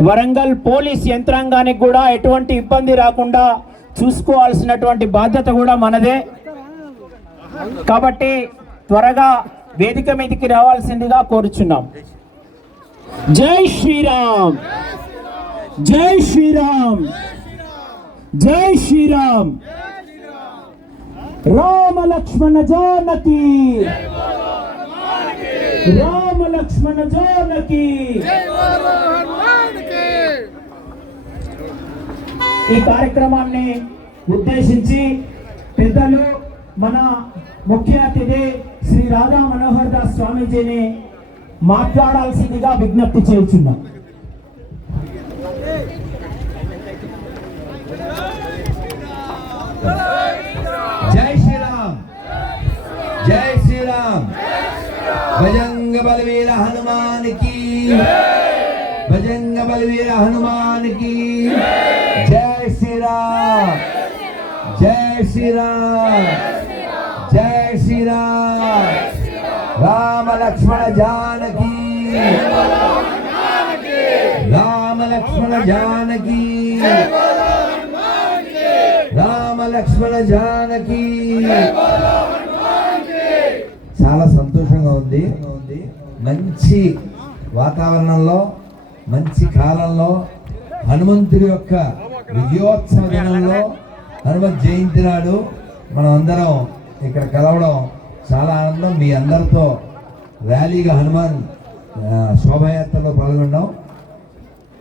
Warangal police యంత్రాంగానికి కూడా ఎటువంటి ఇబ్బంది రాకుండా చూసుకోవాల్సినటువంటి బాధ్యత కూడా మనదే. కాబట్టి త్వరగా వేదిక మీదకి రావాల్సిందిగా కోరుచున్నాం. జై శ్రీరామ్. జై శ్రీరామ్. జై శ్రీరామ్. రామ లక్ష్మణ జానకి. రామ లక్ష్మణ జానకి. ఈ కార్యక్రమాన్ని ఉద్దేశించి పెద్దలు మన ముఖ్య అతిథి శ్రీ రాధా మనోహర్ దాస్ స్వామీజీని మాట్లాడాల్సిందిగా విజ్ఞప్తి చేస్తున్నాం. జై శ్రీరామ్. జై శ్రీరామ్. భజంగ బలవీర హనుమానికి భజంగ బలవీర హనుమానికి శ్రీరామ్. జై శ్రీరామ్. జై శ్రీరామ్. రామ లక్ష్మణ జానకి. రామ లక్ష్మణ జానకి. రామ లక్ష్మణ జానకి. చాలా సంతోషంగా ఉంది. మంచి వాతావరణంలో మంచి కాలంలో హనుమంతుడి యొక్క విజయోత్సవ దినంలో హనుమత్ జయంతి నాడు మనం అందరం ఇక్కడ కలవడం చాలా ఆనందం. మీ అందరితో ర్యాలీగా హనుమాన్ శోభాయాత్రలో పాల్గొన్నాం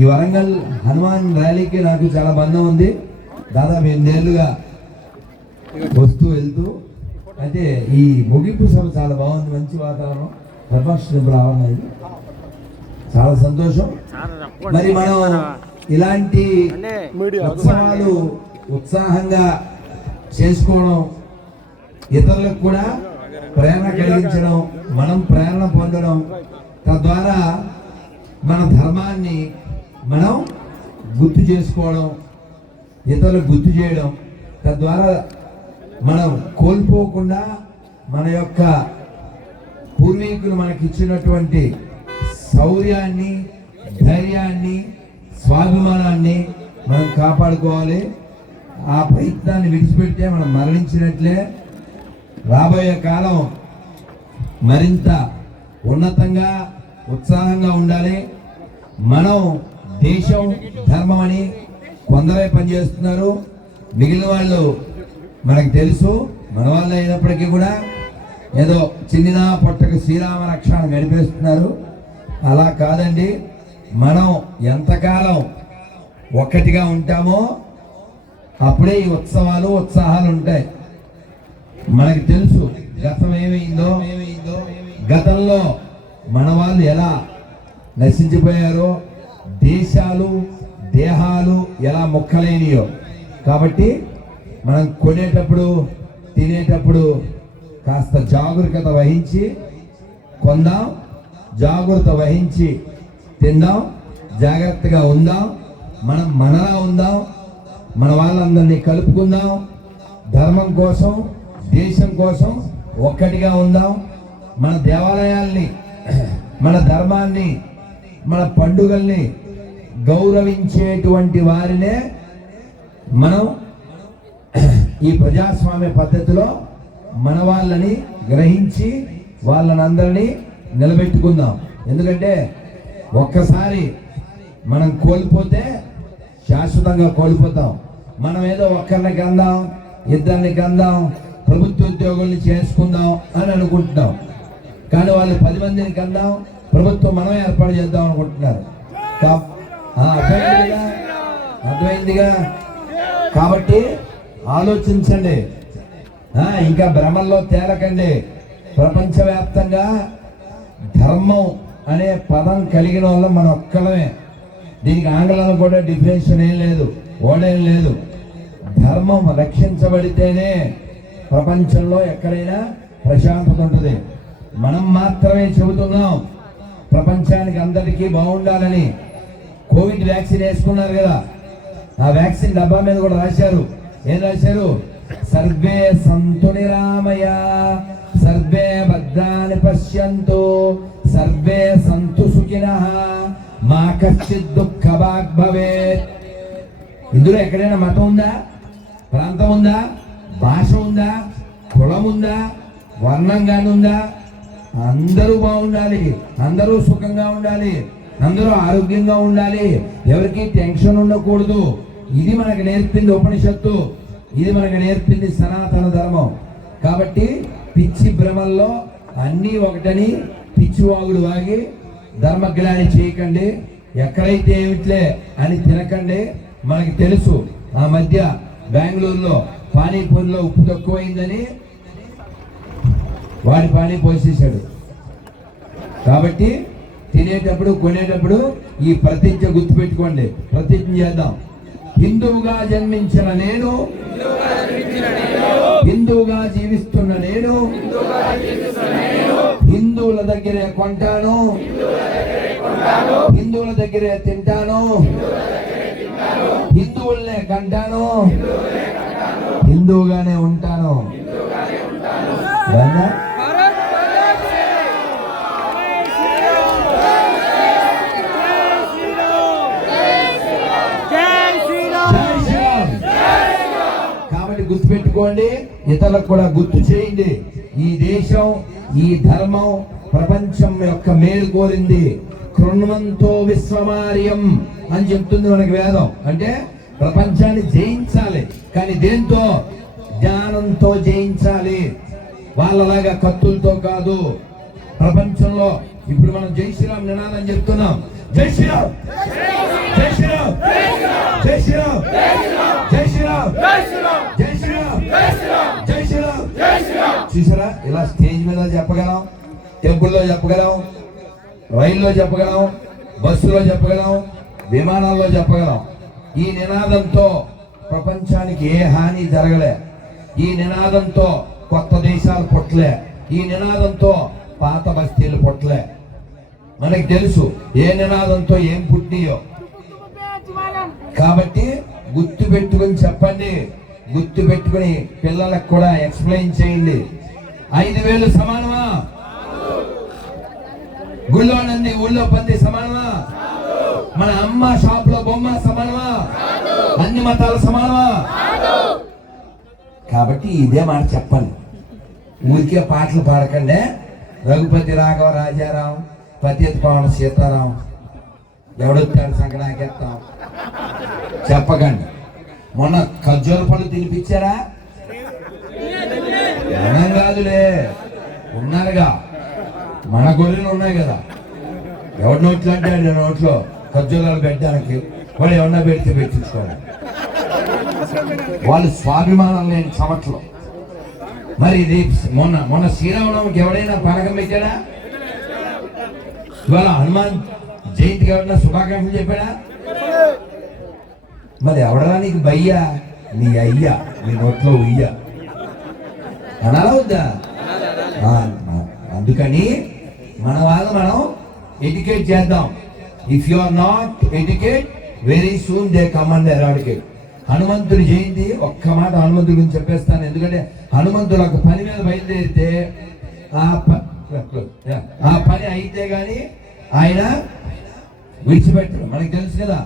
ఈ వరంగల్ హనుమాన్ ర్యాలీకి నాకు చాలా బంధం ఉంది. దాదాపు ఎనిమిదేళ్ళుగా వస్తూ వెళ్తూ అయితే ఈ ముగింపు సభ చాలా బాగుంది. మంచి వాతావరణం. పద్మాశ్రీ రావడం ఇది చాలా సంతోషం. మరి మనం ఇలాంటి ఉత్సవాలు ఉత్సాహంగా చేసుకోవడం ఇతరులకు కూడా ప్రేరణ కలిగించడం మనం ప్రేరణ పొందడం తద్వారా మన ధర్మాన్ని మనం గుర్తు చేసుకోవడం ఇతరులకు గుర్తు చేయడం తద్వారా మనం కోల్పోకుండా మన యొక్క పూర్వీకులు మనకి ఇచ్చినటువంటి శౌర్యాన్ని ధైర్యాన్ని స్వాభిమానాన్ని మనం కాపాడుకోవాలి. ఆ ప్రయత్నాన్ని విడిచిపెడితే మనం మరణించినట్లే. రాబోయే కాలం మరింత ఉన్నతంగా ఉత్సాహంగా ఉండాలి. మనం దేశం ధర్మం అని కొందరే పనిచేస్తున్నారు. మిగిలిన వాళ్ళు మనకు తెలుసు. మన వాళ్ళు అయినప్పటికీ కూడా ఏదో చిన్న పొట్టకు శ్రీరామ రక్షణ గడిపేస్తున్నారు అలా కాదండి. మనం ఎంతకాలం ఒక్కటిగా ఉంటామో అప్పుడే ఈ ఉత్సవాలు ఉత్సాహాలు ఉంటాయి. మనకి తెలుసు గతం ఏమైందో. గతంలో మన వాళ్ళు ఎలా నశించిపోయారో దేశాలు దేహాలు ఎలా మొక్కలేనియో. కాబట్టి మనం కొనేటప్పుడు తినేటప్పుడు కాస్త జాగ్రత్త వహించి కొందాం జాగ్రత్త వహించి తిందాం జాగ్రత్తగా ఉందాం మనం మనలా ఉందాం మన వాళ్ళందరినీ కలుపుకుందాం ధర్మం కోసం దేశం కోసం ఒక్కటిగా ఉందాం మన దేవాలయాల్ని మన ధర్మాన్ని మన పండుగల్ని గౌరవించేటువంటి వారినే మనం ఈ ప్రజాస్వామ్య పద్ధతిలో మన వాళ్ళని గ్రహించి వాళ్ళని అందరినీ నిలబెట్టుకుందాం. ఎందుకంటే ఒక్కసారి మనం కోల్పోతే శాశ్వతంగా కోల్పోతాం. మనం ఏదో ఒక్కరిని కందాం ఇద్దరిని కందాం ప్రభుత్వ ఉద్యోగుల్ని చేసుకుందాం అని అనుకుంటున్నాం. కానీ వాళ్ళు పది మందిని కందాం ప్రభుత్వం మనం ఏర్పాటు చేద్దాం అనుకుంటున్నారు. అర్థమైందిగా? అర్థమైందిగా? కాబట్టి ఆలోచించండి. ఇంకా భ్రమల్లో తేలకండి. ప్రపంచవ్యాప్తంగా ధర్మం అనే పదం కలిగిన వాళ్ళం మన ఒక్కలమే దీనికి ఆంగ్లం కూడా డిఫరెన్షన్ ఏం లేదు ఓడేం లేదు. ధర్మం రక్షించబడితేనే ప్రపంచంలో ఎక్కడైనా ప్రశాంతత ఉంటుంది. మనం మాత్రమే చెబుతున్నాం ప్రపంచానికి అందరికీ బాగుండాలని. కోవిడ్ వ్యాక్సిన్ వేసుకున్నారు కదా. ఆ వ్యాక్సిన్ డబ్బా మీద కూడా రాశారు. ఏం రాశారు? సర్వే సంతు నిరామయ సర్వే భద్రాన్ని పశ్యంతు. సర్వే సంతు సుఖినః. మా కశ్చిత్ దుఃఖ భవే ఇందులో ఎక్కడైనా మతం ఉందా? ప్రాంతం ఉందా? భాష ఉందా? కులం ఉందా? వర్ణం కానీ ఉందా? అందరూ బాగుండాలి. అందరూ సుఖంగా ఉండాలి. అందరూ ఆరోగ్యంగా ఉండాలి. ఎవరికి టెన్షన్ ఉండకూడదు. ఇది మనకు నేర్పింది ఉపనిషత్తు. ఇది మనకు నేర్పింది సనాతన ధర్మం. కాబట్టి పిచ్చి భ్రమల్లో అన్నీ ఒకటని పిచ్చివాగుడు వాగి ధర్మగ్లాని చేయకండి. ఎక్కడైతే ఏమిట్లే అని తినకండి. మనకి తెలుసు ఆ మధ్య బెంగళూరులో పానీపూరిలో ఉప్పు తక్కువైందని వాడి పానీ పోసేసాడు కాబట్టి తినేటప్పుడు కొనేటప్పుడు ఈ ప్రతిజ్ఞ గుర్తుపెట్టుకోండి. ప్రతిజ్ఞ చేద్దాం. హిందువుగా జన్మించిన నేను. హిందువుగా జీవిస్తున్న నేను. హిందువుల దగ్గరే కొంటాను. హిందువుల దగ్గరే తింటాను. హిందువుల్నే కంటాను. హిందువుగానే ఉంటాను రంగా? జై శ్రీరామ్ జై శ్రీరామ్. కాబట్టి గుర్తుపెట్టుకోండి ఇతరులకు కూడా గుర్తు చేయండి. ఈ దేశం ఈ ధర్మం ప్రపంచం యొక్క మేలు కోరింది. కృణ్వంతో విశ్వమార్యం అని చెప్తుంది మనకి వేదం. అంటే ప్రపంచాన్ని జయించాలి కానీ దేంతో? జ్ఞానంతో జయించాలి. వాళ్ళలాగా కత్తులతో కాదు. ప్రపంచంలో ఇప్పుడు మనం జై శ్రీరామ్ నినాదం చెప్తున్నాం. జై శ్రీరామ్ జై శ్రీరామ్ జై శ్రీరామ్ జై శ్రీరామ్ జై శ్రీరామ్ చూసారా? ఇలా స్టేజ్ మీద చెప్పగలం టెంపుల్లో చెప్పగలం రైల్లో చెప్పగలం బస్సులో చెప్పగలం విమానాల్లో చెప్పగలం. ఈ నినాదంతో ప్రపంచానికి ఏ హాని జరగలే. ఈ నినాదంతో కొత్త దేశాలు పుట్టలే. ఈ నినాదంతో పాత బస్తీలు పుట్టలే. మనకి తెలుసు ఏ నినాదంతో ఏం పుట్టినాయో కాబట్టి గుర్తు పెట్టుకుని చెప్పండి. గుర్తు పెట్టుకుని పిల్లలకు కూడా ఎక్స్ప్లెయిన్ చేయండి. ఐదు వేలు సమానమా? గుళ్ళో నంది ఊళ్ళో పంది సమానమా? మన అమ్మ షాప్లో బొమ్మ సమానమా? అన్ని మతాలు సమానమా? కాబట్టి ఇదే మాట చెప్పండి ఊరికే పాటలు పాడకండి. రఘుపతి రాఘవ రాజారాం పతియత్ పవన సీతారాం ఎవడొచ్చాడు సంకనాకెత్తాం చెప్పకండి. మొన్న ఖర్జూర పళ్ళు తినిపించారా? మనం కాదులే. ఉన్నారుగా. మన గొర్రెలు ఉన్నాయి కదా. ఎవరి నోట్లు అంటే నోట్లో ఖర్జూరాలు పెట్టడానికి వాడు ఎవరన్నా పెడితే పెట్టించుకోవాలి. వాళ్ళు స్వాభిమానం లేని సమట్లో మరి రేపు మొన్న మొన్న శ్రీరామనవమికి ఎవడైనా పనకం పెట్టాడా? ఇవాళ హనుమాన్ జయంతికి ఎవరైనా శుభాకాంక్షలు చెప్పాడా? మరి ఎవడరా నీకు బయ్యా నీ అయ్యా. నీ నోట్లో ఉయ్యా. అనాలా వద్దా అందుకని మన వాళ్ళ మనం ఎడ్యుకేట్ చేద్దాం. If you are not educate very soon they command eradicate హనుమంతుడి జయంతి ఒక్క మాట హనుమంతుడి గురించి చెప్పేస్తాను. ఎందుకంటే హనుమంతుడు ఒక పని మీద బయలుదేరితే ఆ ఆ పని అయితే కానీ ఆయన విడిచిపెట్టడు. మనకు తెలుసు కదా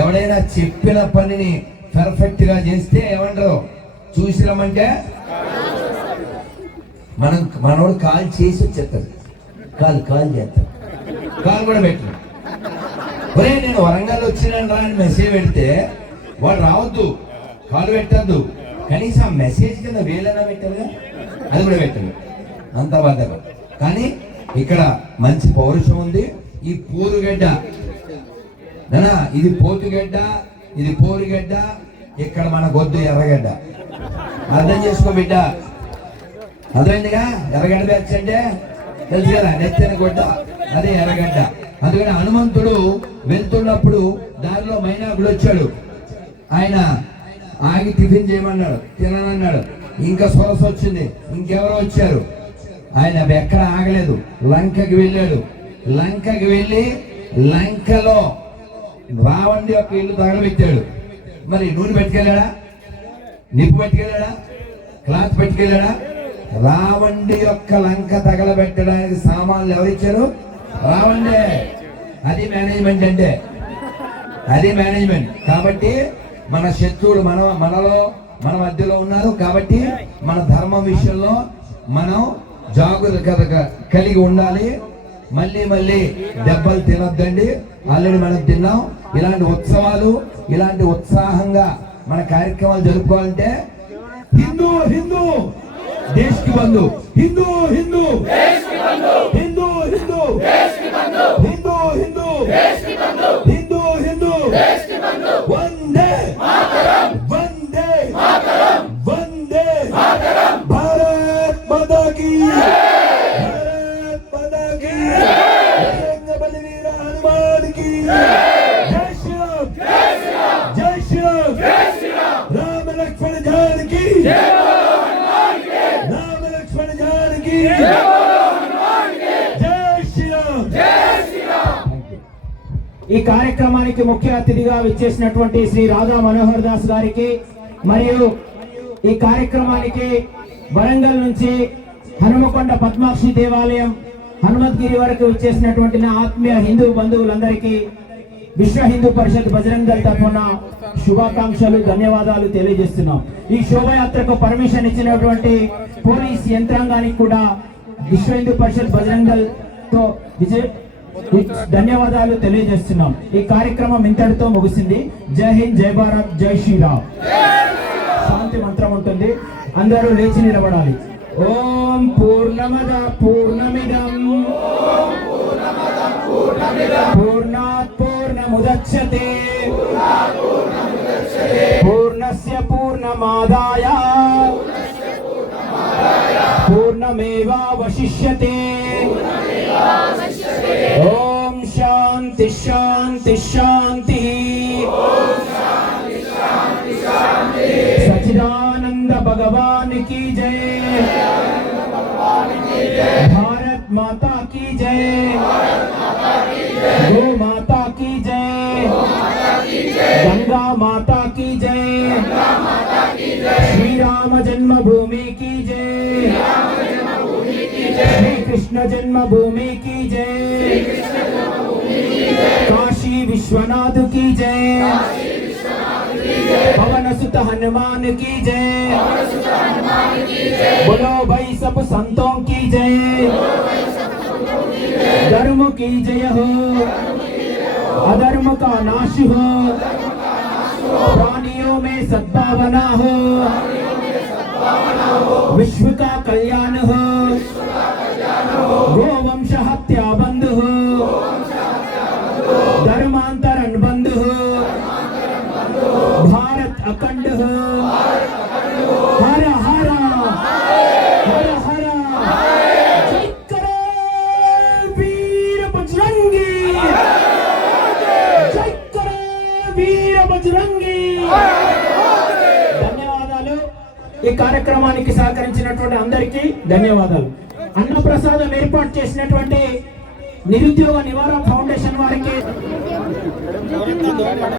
ఎవడైనా చెప్పిన పనిని పర్ఫెక్ట్గా చేస్తే ఏమంటారు? చూసినామంటే మనం మనోడు కాల్ చేసి వచ్చేస్తాడు. కాల్ కాల్ చేస్తాడు. కాల్ కూడా పెట్టు ఒరే నేను వరంగల్ వచ్చినాను రా అని మెసేజ్ పెడితే వాడు రావద్దు కాల్ పెట్టద్దు. కనీసం మెసేజ్ కింద వేలైనా పెట్టారుగా అది కూడా పెట్టదు అంత బద్దకం కానీ ఇక్కడ మంచి పౌరుషం ఉంది. ఈ పూరుగడ్డ నానా ఇది పోతుగడ్డ ఇది పోరుగడ్డ ఇక్కడ మనకొద్దు ఎర్రగడ్డ అర్థం చేసుకో బిడ్డ. అర్థమైందిగా ఎర్రగడ్డ బ్యాచ్ అంటే తెలుసు కదా నెత్తిన గుడ్డ. అదే ఎర్రగడ్డ. అందుకని హనుమంతుడు వెళ్తున్నప్పుడు దారిలో మైనాకుడు వచ్చాడు. ఆయన ఆగి టిఫిన్ చేయమన్నాడు తిననన్నాడు ఇంకా సొరస వచ్చింది. ఇంకెవరో వచ్చారు. ఆయన ఎక్కడ ఆగలేదు. లంకకి వెళ్ళాడు. లంకకి వెళ్ళి లంకలో రావణుడి యొక్క ఇల్లు తగలబెట్టాడు. మరి నూనె పెట్టుకెళ్ళాడా? నిప్పు పెట్టుకెళ్ళాడా? క్లాత్ పెట్టుకెళ్ళాడా? రావండి యొక్క లంక తగలబెట్టడానికి సామాన్లు ఎవరిచ్చారు? రావండి. అది మేనేజ్మెంట్ అంటే. అది మేనేజ్మెంట్ కాబట్టి మన శత్రువులు మన మనలో మన మధ్యలో ఉన్నారు. కాబట్టి మన ధర్మం విషయంలో మనం జాగ్రత్త కలిగి ఉండాలి. మళ్ళీ మళ్ళీ దెబ్బలు తినొద్దండి. ఆల్రెడీ మనం తిన్నాం. ఇలాంటి ఉత్సవాలు ఇలాంటి ఉత్సాహంగా మన కార్యక్రమాలు జరుపుకోవాలంటే హిందూ హిందూ! देश की बंधु हिंदू हिंदू देश की बंधु हिंदू हिंदू देश की बंधु हिंदू हिंदू देश की बंधु हिंदू हिंदू देश की ఈ కార్యక్రమానికి ముఖ్య అతిథిగా విచ్చేసినటువంటి శ్రీ రాధా మనోహర్ దాస్ గారికి మరియు ఈ కార్యక్రమానికి వరంగల్ నుంచి హనుమకొండ పద్మాక్షి దేవాలయం హనుమద్గిరి వరకు విచ్చేసినటువంటి నా ఆత్మీయ హిందూ బంధువులందరికీ విశ్వ హిందూ పరిషత్ బజరంగ దళ తరఫున శుభాకాంక్షలు ధన్యవాదాలు తెలియజేస్తున్నాం. ఈ శోభయాత్రకు పర్మిషన్ ఇచ్చినటువంటి పోలీస్ యంత్రాంగానికి కూడా విశ్వ హిందూ పరిషత్ బజరంగ దళ్తో విజయ్ ధన్యవాదాలు తెలియజేస్తున్నాం. ఈ కార్యక్రమం ఇంతటితో ముగిసింది. జై హింద్ జై భారత్ జై శ్రీరామ్. శాంతి మంత్రం ఉంటుంది. అందరూ లేచి నిలబడాలి. ఓం పూర్ణమద పూర్ణమిదం. పూర్ణాత్ పూర్ణముదచ్చతే. పూర్ణస్య పూర్ణమాదాయ. పూర్ణమేవావశిష్యతే. ओम शांति शांति शांति। सचिदानंद भगवान की जय। भारत माता की जय। गो माता की जय। गंगा माता की जय। श्री राम जन्मभूमि की जय। श्री कृष्ण जन्मभूमि की जय। काशी विश्वनाथ की जय। पवन सुत हनुमान की जय। बोलो भाई सब संतों की जय। धर्म की जय हो। अधर्म का नाश हो। प्राणियों में सद्भावना हो। विश्व का कल्याण हो। गोवंश हत्या बंद हो धर्मांतरण बंद हो भारत अखंड हो हर हर हर हर जय करो वीर बजरंगी जय करो वीर बजरंगी ధన్యవాదాలు ఈ కార్యక్రమానికి సహకరించినటువంటి అందరికీ ధన్యవాదాలు ప్రసాదం ఏర్పాటు చేసినటువంటి నిరుద్యోగ నివారణ ఫౌండేషన్ వారికి